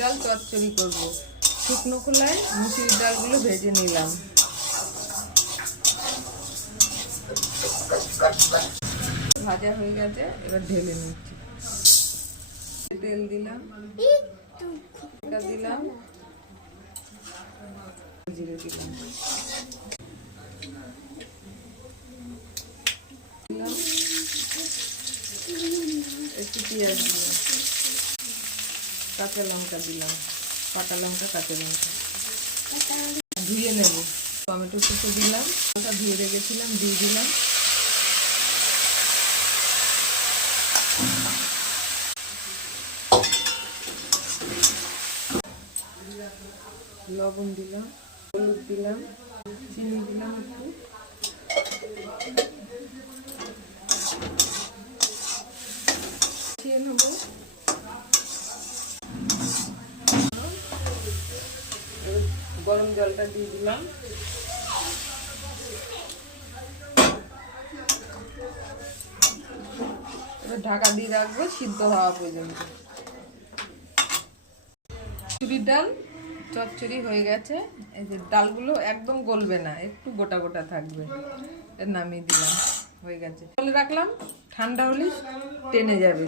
ডাল চচ্চড়ি করব। শুকনো খোলায় মুসুরির ডালগুলো ভেজে নিলাম। ভাজা হয়ে গেছে, এবার ঢেলে নিচ্ছি। তেল দিলাম, দিলাম, জিরে দিলাম, একটু পেঁয়াজ দিলাম, কাঁচা লঙ্কা দিলাম, পাকা লঙ্কা, কাঁচা লঙ্কা ধুয়ে নেব। টমেটো কুচো দিলাম, ওটা ধুয়ে রেখেছিলাম, দিয়ে দিলাম। লবণ দিলাম, হলুদ দিলাম, চিনি দিলাম একটু, মিশিয়ে নেব। গরম জলটা দিয়ে দিলাম। এবার ঢাকা দিয়ে রাখবো সিদ্ধ হওয়া পর্যন্ত। মুসুরির ডাল চচ্চড়ি হয়ে গেছে। এই যে ডালগুলো একদম গলবে না, একটু গোটা গোটা থাকবে। নামিয়ে দিলাম, হয়ে গেছে। বলে রাখলাম, ঠান্ডা হলে টেনে যাবে।